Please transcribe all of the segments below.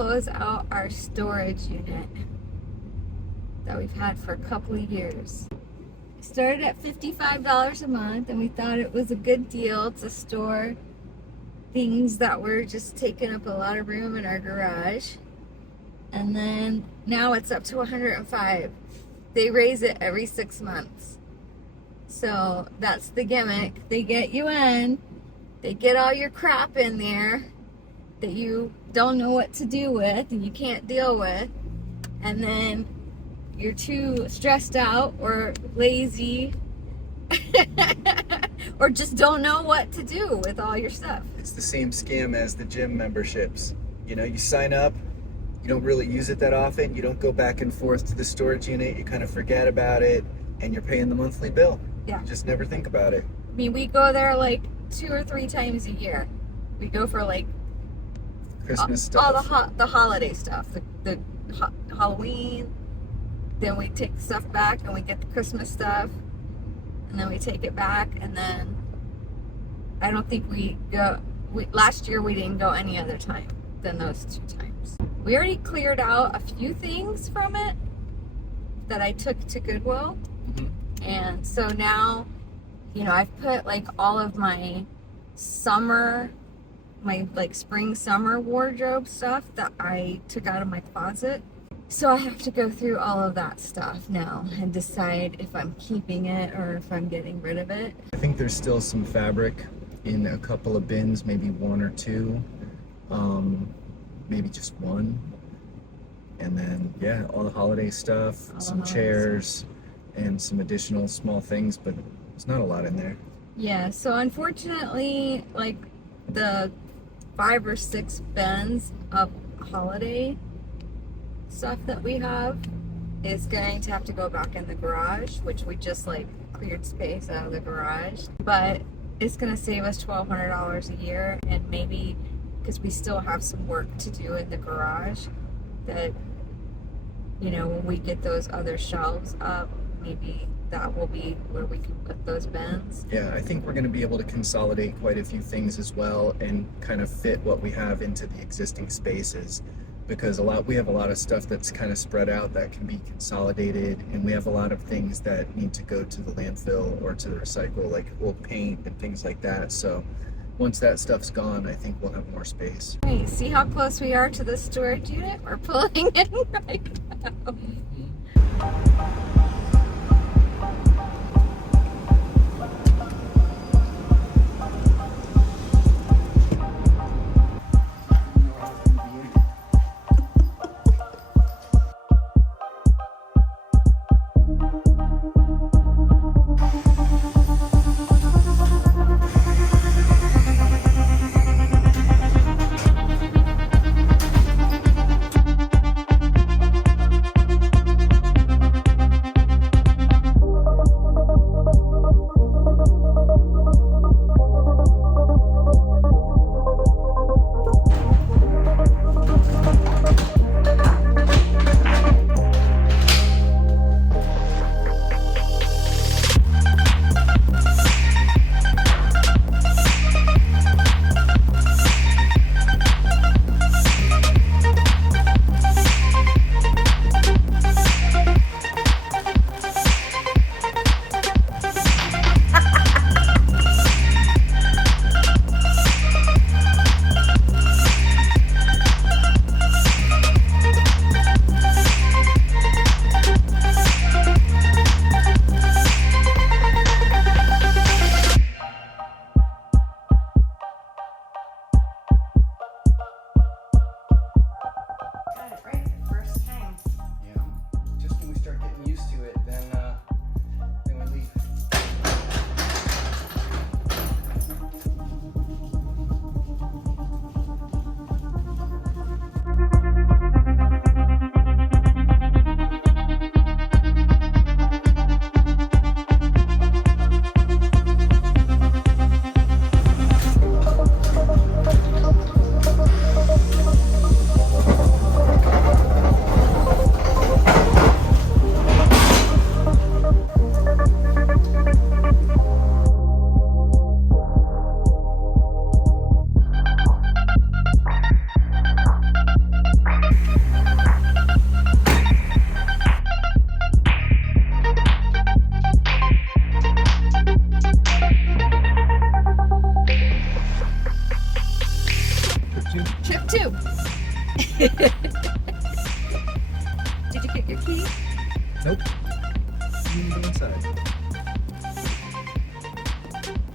close out our storage unit that we've had for a couple of years. It started at $55 a month, and we thought it was a good deal to store things that were just taking up a lot of room in our garage. And then now it's up to $105. They raise it every 6 months. So that's the gimmick. They get you in, they get all your crap in there that you don't know what to do with and you can't deal with, and then you're too stressed out or lazy or just don't know what to do with all your stuff. It's the same scam as the gym memberships. You know, you sign up, you don't really use it that often, you don't go back and forth to the storage unit, you kind of forget about it, and you're paying the monthly bill. Yeah. You just never think about it. I mean, we go there like 2 or 3 times a year. We go for like Christmas stuff. All the holiday stuff, the Halloween. Then we take the stuff back and we get the Christmas stuff, and then we take it back, and then I don't think we go. Last year we didn't go any other time than those 2 times. We already cleared out a few things from it that I took to Goodwill. And so now, you know, I've put like all of my like spring summer wardrobe stuff that I took out of my closet. So I have to go through all of that stuff now and decide if I'm keeping it or if I'm getting rid of it. I think there's still some fabric in a couple of bins, maybe 1 or 2, maybe just 1. And then, yeah, all the holiday stuff, some chairs, and some additional small things, but there's not a lot in there. Yeah, so unfortunately, like the 5 or 6 bins of holiday stuff that we have is going to have to go back in the garage, which we just like cleared space out of the garage. But it's going to save us $1,200 a year, and maybe because we still have some work to do in the garage, that, you know, when we get those other shelves up, maybe that will be where we can put those bins. Yeah, I think we're going to be able to consolidate quite a few things as well and kind of fit what we have into the existing spaces, because we have a lot of stuff that's kind of spread out that can be consolidated, and we have a lot of things that need to go to the landfill or to the recycle, like old paint and things like that. So once that stuff's gone, I think we'll have more space. Hey, see how close we are to the storage unit? We're pulling in right now.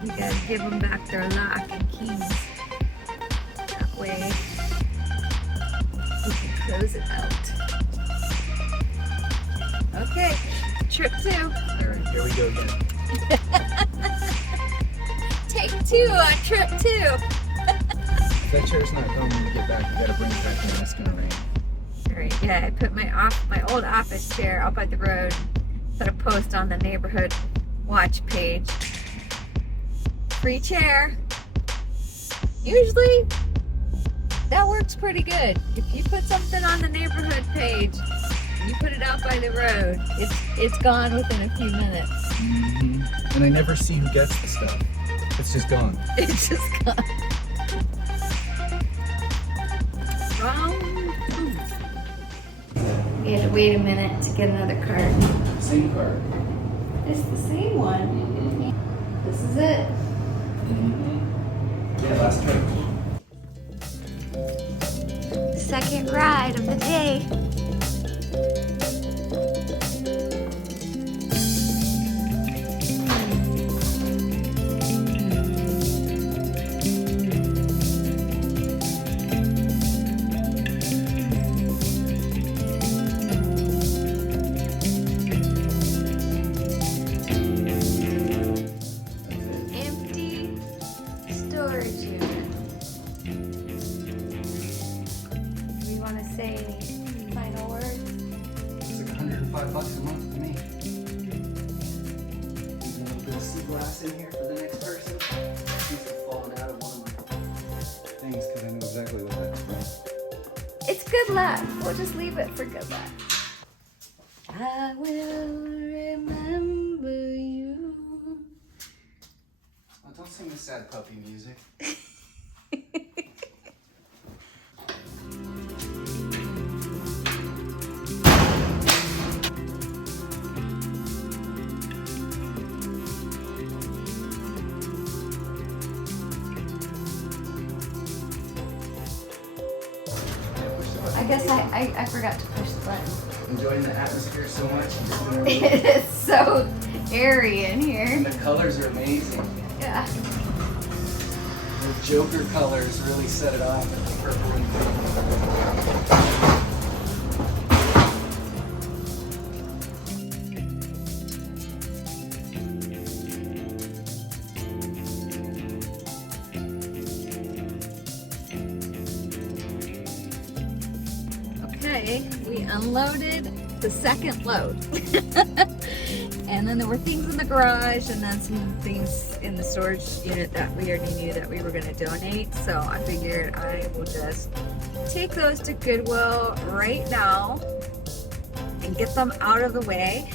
You gotta give them back their lock and keys. That way we can close it out. Okay, trip 2. All right, here we go again. Take 2 on trip 2. If that chair's not going when you get back, you gotta bring it back in. It's gonna rain. Alright, yeah, I put my old office chair up by the road, put a post on the neighborhood watch page. Free chair. Usually that works pretty good. If you put something on the neighborhood page, you put it out by the road, it's gone within a few minutes. Mm-hmm. And I never see who gets the stuff. It's just gone. It's just gone. Round 2. We had to wait a minute to get another card. Same card. It's the same one. This is it. Mm-hmm. Yeah, last card. Second ride of the day. Empty storage unit. Do we want to say any final words? It's like $105 a month to me. There's a little bit of sea glass in here for the next person. These are falling out of one of my things because I know exactly what that's from. It's good luck. We'll just leave it for good luck. I will remember you. Oh, don't sing the sad puppy music. I guess I forgot to push the button. Enjoying the atmosphere so much. It is so airy in here. And the colors are amazing. Yeah. The Joker colors really set it off with the purple and Okay, we unloaded the second load. And then there were things in the garage and then some things in the storage unit that we already knew that we were going to donate. So I figured I will just take those to Goodwill right now and get them out of the way.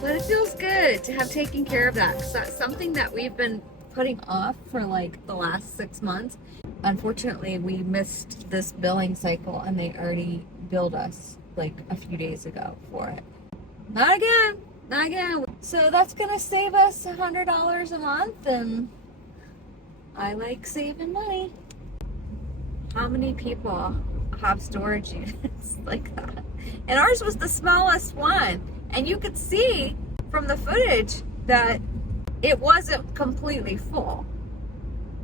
But it feels good to have taken care of that because that's something that we've been putting off for like the last 6 months. Unfortunately, we missed this billing cycle and they already billed us like a few days ago for it. Not again. Not again. So that's gonna save us $100 a month, and I like saving money. How many people have storage units like that? And ours was the smallest one, and you could see from the footage that it wasn't completely full.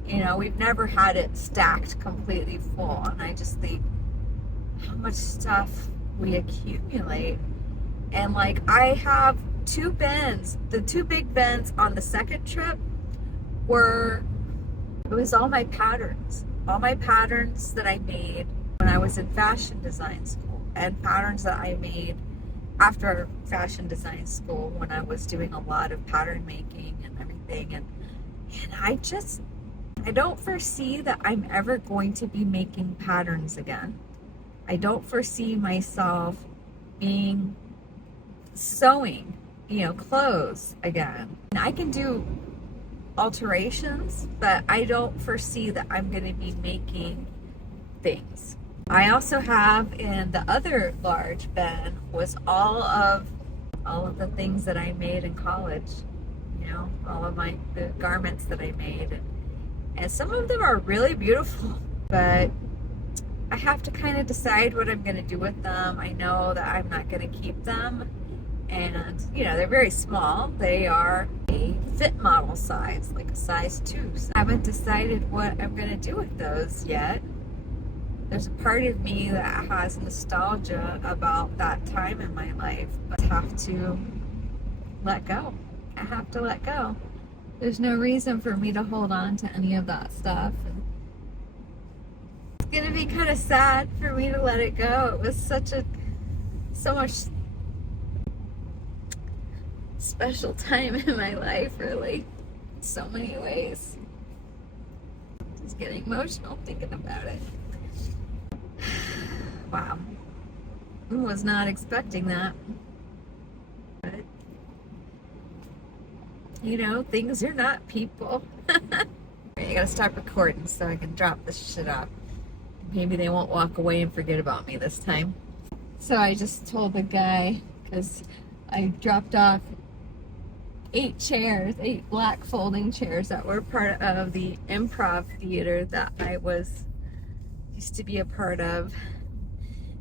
You know, we've never had it stacked completely full, and I just think how much stuff we accumulate. And like, I have 2 bins. The 2 big bins on the second trip it was all my patterns that I made when I was in fashion design school, and patterns that I made after fashion design school when I was doing a lot of pattern making and everything. And I don't foresee that I'm ever going to be making patterns again. I don't foresee myself sewing, clothes again. And I can do alterations, but I don't foresee that I'm going to be making things. I also have in the other large bin was all of the things that I made in college, all of the garments that I made. And some of them are really beautiful, but I have to kind of decide what I'm going to do with them. I know that I'm not going to keep them. And, they're very small. They are a fit model size, like a size 2. So I haven't decided what I'm going to do with those yet. There's a part of me that has nostalgia about that time in my life, but I have to let go. I have to let go. There's no reason for me to hold on to any of that stuff. It's going to be kind of sad for me to let it go. It was so much special time in my life, really, in so many ways. Just getting emotional thinking about it. Wow. I was not expecting that. But, you know, things are not people. I gotta stop recording so I can drop this shit off. Maybe they won't walk away and forget about me this time. So I just told the guy, because I dropped off 8 black folding chairs that were part of the improv theater that I used to be a part of.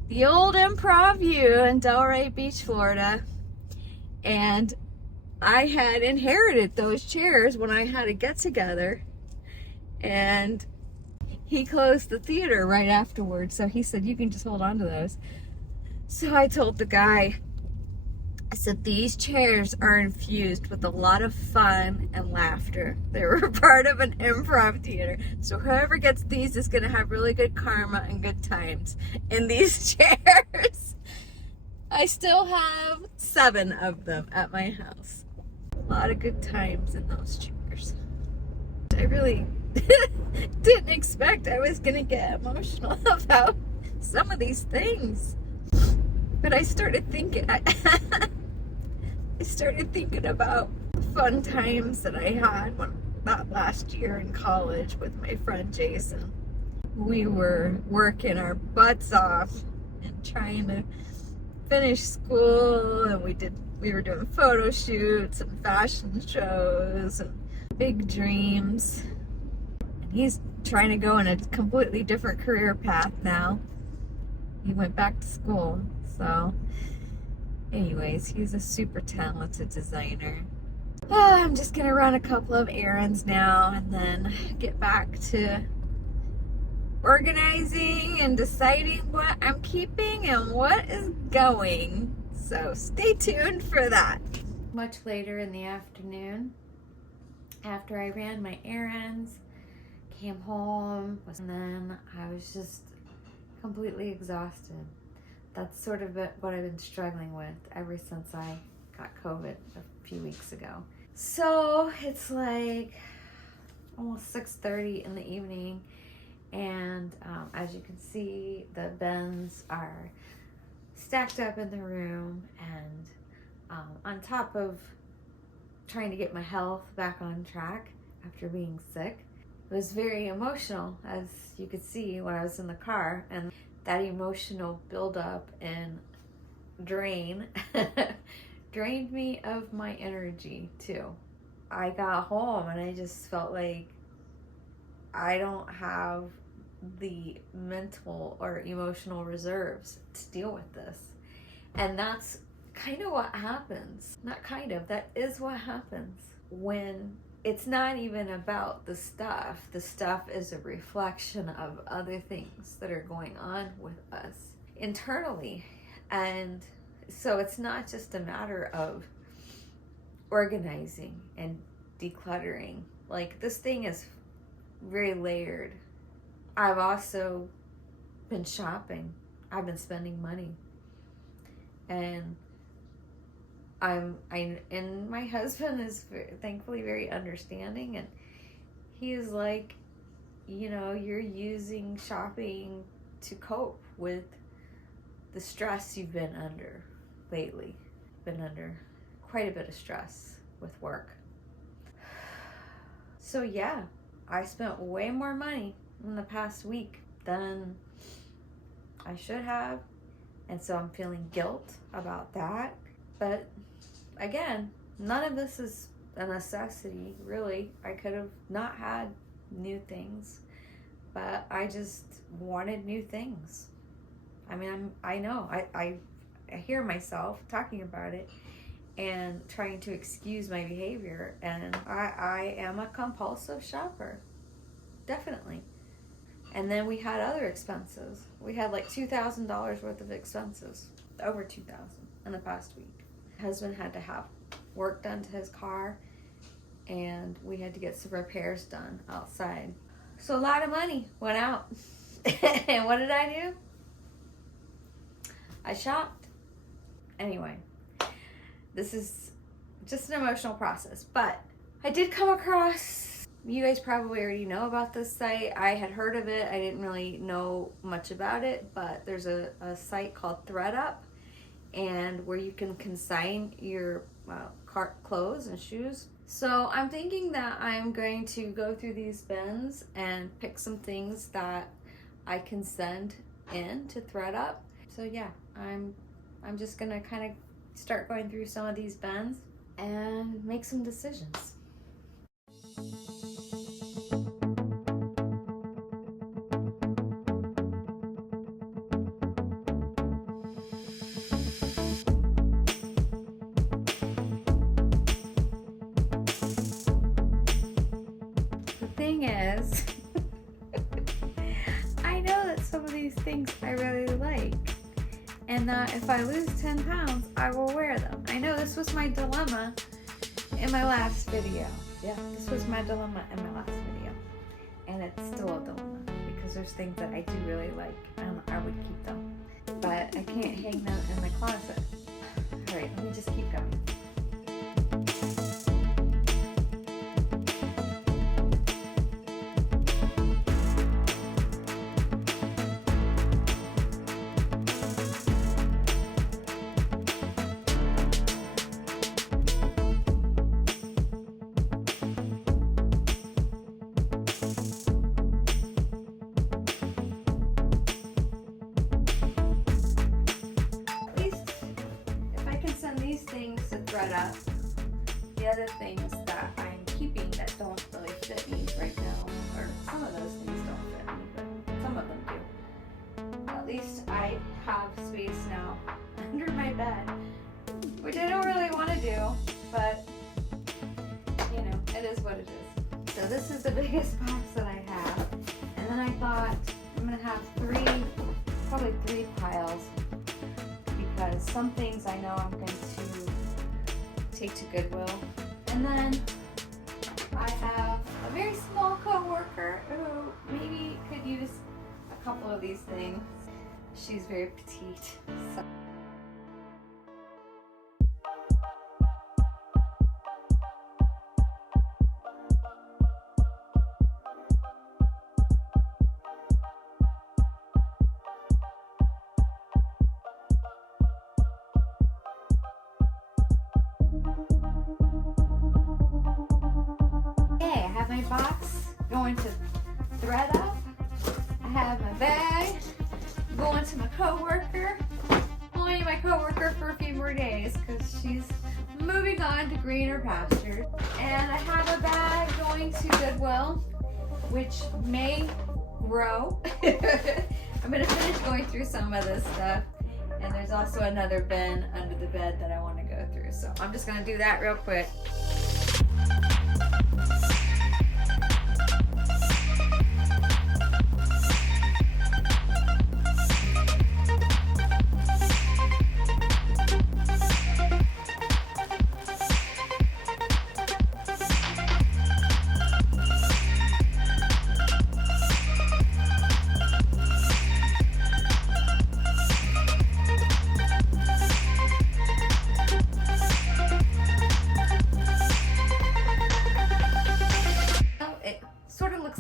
The old Improv U in Delray Beach, Florida. And I had inherited those chairs when I had a get together. And he closed the theater right afterwards. So he said, you can just hold on to those. So I told the guy, I said, these chairs are infused with a lot of fun and laughter. They were part of an improv theater. So whoever gets these is going to have really good karma and good times in these chairs. I still have 7 of them at my house. A lot of good times in those chairs. I really didn't expect I was going to get emotional about some of these things. But I started thinking... I started thinking about the fun times that I had that last year in college with my friend Jason. We were working our butts off and trying to finish school, and we were doing photo shoots and fashion shows and big dreams. And he's trying to go in a completely different career path now. He went back to school, so anyways, he's a super talented designer. I'm just gonna run a couple of errands now and then get back to organizing and deciding what I'm keeping and what is going. So stay tuned for that. Much later in the afternoon, after I ran my errands, came home, and then I was just completely exhausted. That's sort of what I've been struggling with ever since I got COVID a few weeks ago. So it's like almost 6:30 in the evening, and as you can see, the bins are stacked up in the room, and on top of trying to get my health back on track after being sick, it was very emotional, as you could see when I was in the car, and that emotional buildup and drained me of my energy too. I got home and I just felt like I don't have the mental or emotional reserves to deal with this. And that's kind of what happens. Not kind of, that is what happens when it's not even about the stuff. The stuff is a reflection of other things that are going on with us internally. And so it's not just a matter of organizing and decluttering. Like, this thing is very layered. I've also been shopping. I've been spending money. And and my husband is thankfully very understanding, and he is like, you know, you're using shopping to cope with the stress you've been under lately. Been under quite a bit of stress with work. So yeah, I spent way more money in the past week than I should have, and so I'm feeling guilt about that. But again, none of this is a necessity, really. I could have not had new things, but I just wanted new things. I mean, I know, I hear myself talking about it, and trying to excuse my behavior. And I am a compulsive shopper, definitely. And then we had other expenses. We had like $2,000 worth of expenses, over 2,000 in the past week. Husband had to have work done to his car, and we had to get some repairs done outside. So a lot of money went out. And what did I do? I shopped. Anyway, this is just an emotional process, but I did come across, you guys probably already know about this site. I had heard of it. I didn't really know much about it, but there's a site called ThredUp, and where you can consign your clothes and shoes. So I'm thinking that I'm going to go through these bins and pick some things that I can send in to ThredUp. So yeah, I'm just gonna kind of start going through some of these bins and make some decisions. The thing is, I know that some of these things I really like, and that if I lose 10 pounds, I will wear them. I know this was my dilemma in my last video. Yeah, this was my dilemma in my last video. And it's still a dilemma because there's things that I do really like and I would keep them. But I can't hang them in the closet. Alright, let me just keep going. ThredUp. The other things that I'm keeping that don't really fit me right now, or some of those things don't fit me, but some of them do. At least I have space now under my bed, which I don't really want to do, but you know, it is what it is. So this is the biggest box that I have, and then I thought I'm gonna have probably three piles, because some things I know I'm going to take to Goodwill. And then I have a very small co-worker who maybe could use a couple of these things. She's very petite. So. Box going to ThredUp. I have my bag going to my coworker. Only my coworker for a few more days because she's moving on to greener pastures. And I have a bag going to Goodwill, which may grow. I'm gonna finish going through some of this stuff. And there's also another bin under the bed that I want to go through. So I'm just gonna do that real quick.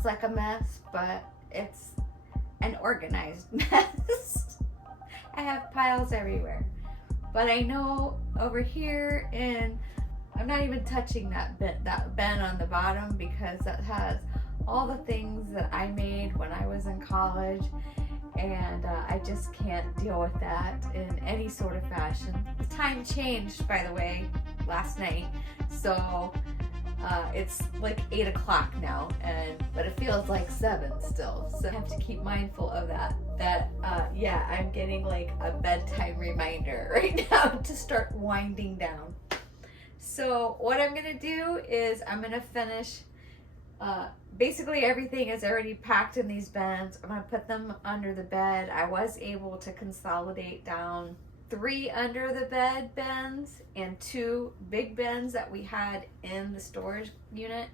Like a mess, but it's an organized mess. I have piles everywhere, but I know over here, and I'm not even touching that bin on the bottom, because that has all the things that I made when I was in college, and I just can't deal with that in any sort of fashion. The time changed, by the way, last night, so it's like 8 o'clock now, but it feels like 7 still. So I have to keep mindful of that. Yeah, I'm getting like a bedtime reminder right now to start winding down. So what I'm gonna do is I'm gonna finish, basically everything is already packed in these bins. I'm gonna put them under the bed. I was able to consolidate down 3 under the bed bins and 2 big bins that we had in the storage unit.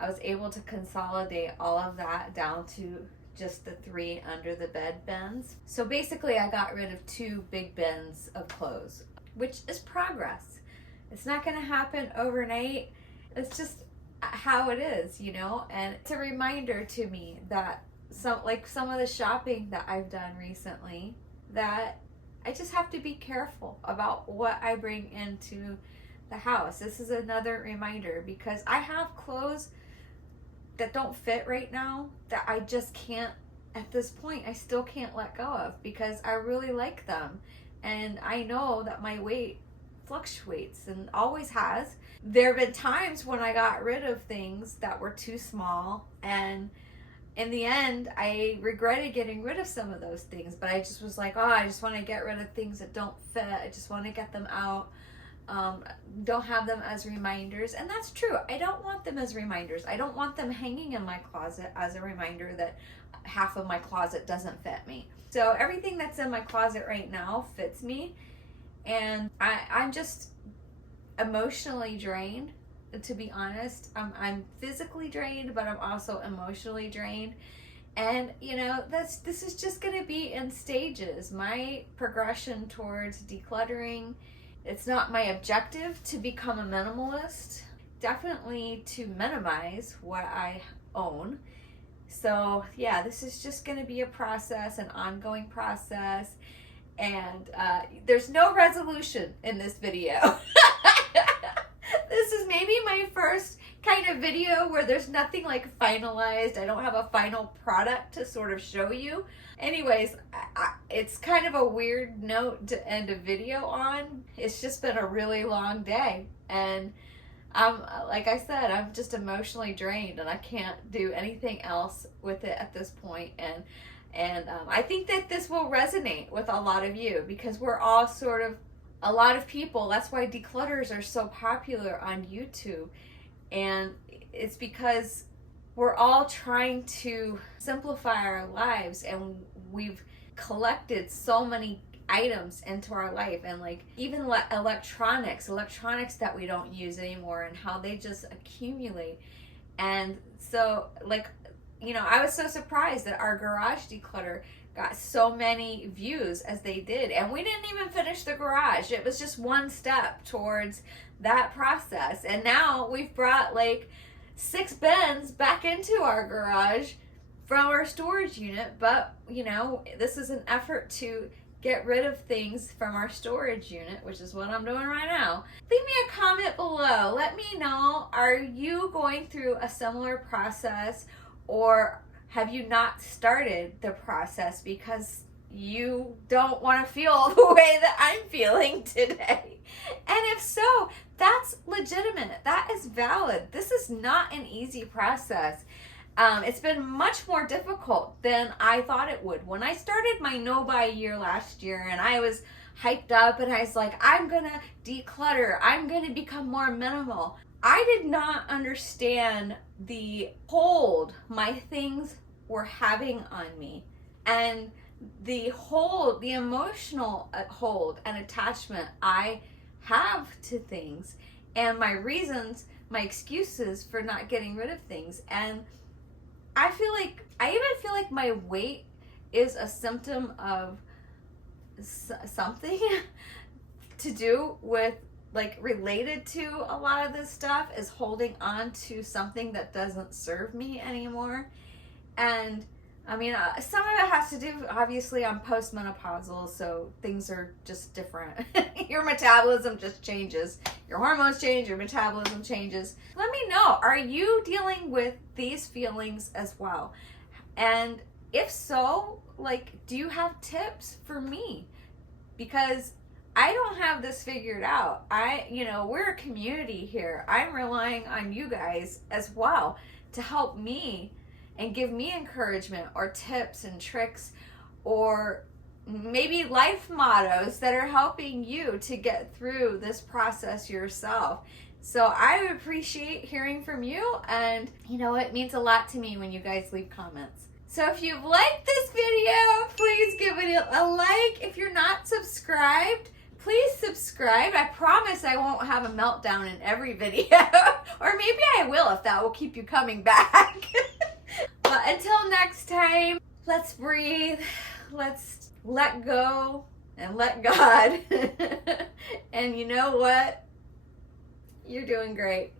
I was able to consolidate all of that down to just the 3 under the bed bins. So basically I got rid of 2 big bins of clothes, which is progress. It's not gonna happen overnight. It's just how it is, you know? And it's a reminder to me that some of the shopping that I've done recently, that I just have to be careful about what I bring into the house. This is another reminder, because I have clothes that don't fit right now that I just can't, at this point, I still can't let go of, because I really like them. And I know that my weight fluctuates and always has. There have been times when I got rid of things that were too small, and in the end I regretted getting rid of some of those things, but I just was like, oh, I just want to get rid of things that don't fit. I just want to get them out. Don't have them as reminders. And that's true. I don't want them as reminders. I don't want them hanging in my closet as a reminder that half of my closet doesn't fit me. So everything that's in my closet right now fits me, and I'm just emotionally drained, to be honest. I'm physically drained, but I'm also emotionally drained. And you know, this is just going to be in stages. My progression towards decluttering, it's not my objective to become a minimalist, definitely to minimize what I own. So yeah, this is just going to be a process, an ongoing process. And there's no resolution in this video. This is maybe my first kind of video where there's nothing like finalized. I don't have a final product to sort of show you. Anyways, it's kind of a weird note to end a video on. It's just been a really long day, and like I said, I'm just emotionally drained, and I can't do anything else with it at this point. And I think that this will resonate with a lot of you, because we're all sort of, a lot of people, that's why declutters are so popular on YouTube. And it's because we're all trying to simplify our lives, and we've collected so many items into our life, and like even electronics that we don't use anymore, and how they just accumulate. And so, like, you know, I was so surprised that our garage declutter got so many views as they did, and we didn't even finish the garage. It was just one step towards that process, and now we've brought like 6 bins back into our garage from our storage unit. But you know, this is an effort to get rid of things from our storage unit, which is what I'm doing right now. Leave me a comment below. Let me know, are you going through a similar process, or have you not started the process because you don't want to feel the way that I'm feeling today? And if so, that's legitimate. That is valid. This is not an easy process. It's been much more difficult than I thought it would. When I started my no-buy year last year, and I was hyped up, and I was like, I'm gonna declutter, I'm gonna become more minimal, I did not understand the hold my things were having on me, and the emotional hold and attachment I have to things, and my reasons, my excuses for not getting rid of things. And I even feel like my weight is a symptom of something to do with, like, related to a lot of this stuff, is holding on to something that doesn't serve me anymore. And I mean, some of it has to do, obviously, I'm postmenopausal, so things are just different. Your metabolism just changes. Your hormones change, your metabolism changes. Let me know, are you dealing with these feelings as well? And if so, like, do you have tips for me? Because I don't have this figured out. We're a community here. I'm relying on you guys as well to help me and give me encouragement or tips and tricks, or maybe life mottos that are helping you to get through this process yourself. So I would appreciate hearing from you, and you know, it means a lot to me when you guys leave comments. So if you've liked this video, please give it a like. If you're not subscribed, please subscribe. I promise I won't have a meltdown in every video. Or maybe I will if that will keep you coming back. But until next time, let's breathe. Let's let go and let God. And you know what? You're doing great.